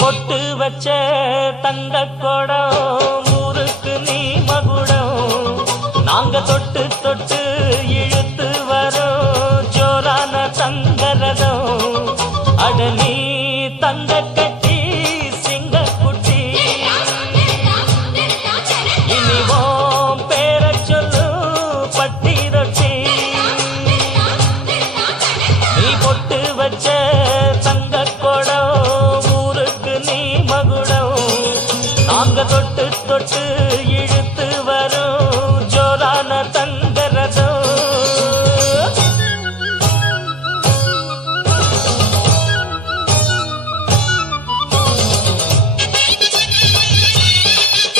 வச்ச தந்த குடம் ஊருக்கு நீ மகுடம். நாங்க தொட்டு தொட்டு தொட்டு தொட்டு